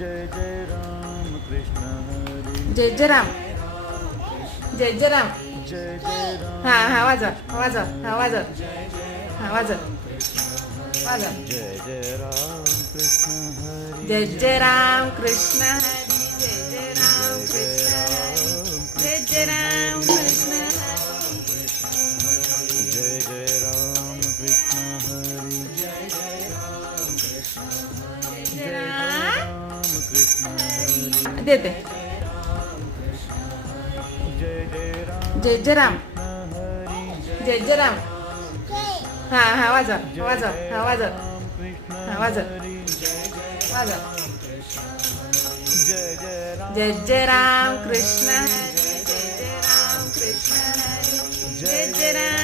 जय जय राम कृष्ण हरी जय जय राम. जय जय राम. जय जय राम हा हा वाजव वाजव हा वाजव हा वाजव वाजव. जय जय राम कृष्ण हरी जय जय राम कृष्ण हरी. जय जय राम कृष्ण हरी. जय जय राम कृष्ण हरी. जय जय राम कृष्ण हरी जय जय राम. राम कृष्ण हरी देते. जय जय राम जय जय राम. कृष्ण हरी जय जय राम. हा हा वाजव वाजव हा वाजव राम कृष्ण हा वाजव हरी वाजव. जय जय राम जय जय राम कृष्ण हरी. जय जय राम कृष्ण हरी. जय जय राम.